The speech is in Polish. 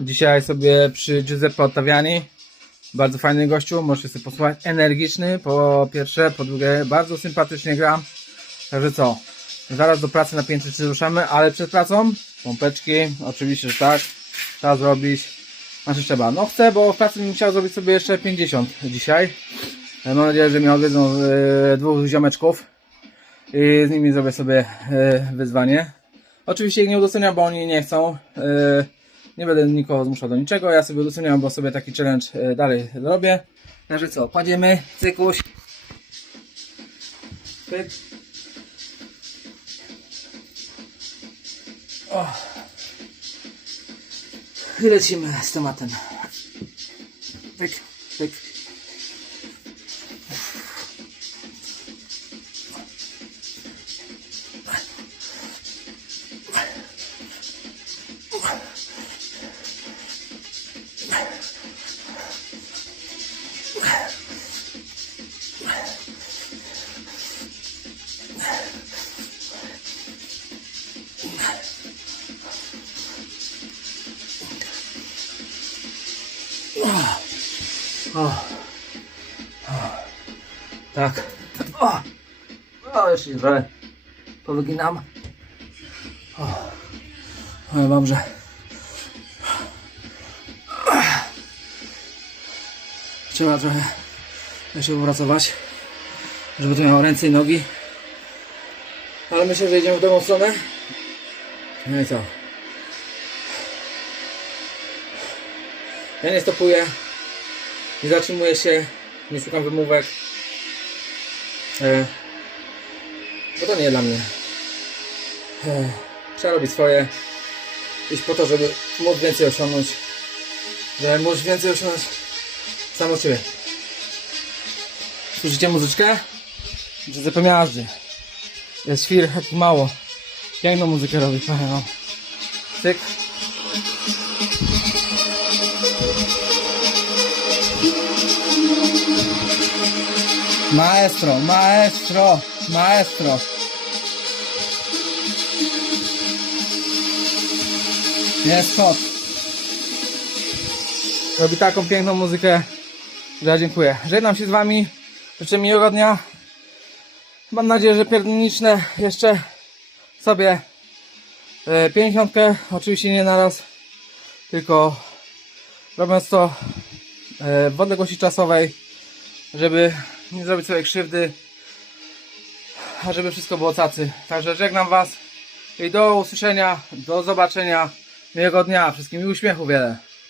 Dzisiaj sobie przy Giuseppe Ottaviani. Bardzo fajny gościu, możecie sobie posłuchać. Energiczny, po pierwsze, po drugie, bardzo sympatycznie gra. Także co? Zaraz do pracy na 5 ruszamy, ale przed pracą pompeczki, oczywiście, że tak. Trzeba zrobić. Znaczy trzeba. No chcę, bo w pracy bym chciał zrobić sobie jeszcze 50 dzisiaj. E, Mam nadzieję, że mnie odwiedzą e, dwóch ziomeczków i z nimi zrobię sobie e, wyzwanie. Oczywiście ich nie udostępniam, bo oni nie chcą. E, nie będę nikogo zmuszał do niczego. Ja sobie udostępniam, bo sobie taki challenge e, dalej robię. Także co, kładziemy, cykuś. Pyk. O. I lecimy z tematem. Pyk, pyk. O. O. Tak. O. O, jeszcze trochę powyginam. O. Ale mam, że trzeba trochę jeszcze popracować, żeby to miało ręce i nogi. Ale myślę, że idziemy w dobrą stronę. No i co? Ja nie stopuję. Nie zatrzymuję się, nie szukam wymówek. E, bo to nie dla mnie. E, trzeba robić swoje. Iść po to, żeby móc więcej osiągnąć. Żeby móc więcej osiągnąć samo siebie. Słyszycie muzyczkę? Giuseppe miażdży. Jest świr, jak mało. Piękną muzykę robi, powiem. Cyk. Maestro, maestro, maestro. Jest kot. Robi taką piękną muzykę, że ja dziękuję. Żegnam się z wami. Życzę miłego dnia. Mam nadzieję, że pierdolniczne jeszcze sobie e, 50. Oczywiście nie naraz, tylko robiąc to e, w odległości czasowej żeby nie zrobić sobie krzywdy, a żeby wszystko było cacy. Także żegnam Was i do usłyszenia, do zobaczenia, miłego dnia, wszystkim i uśmiechu wiele.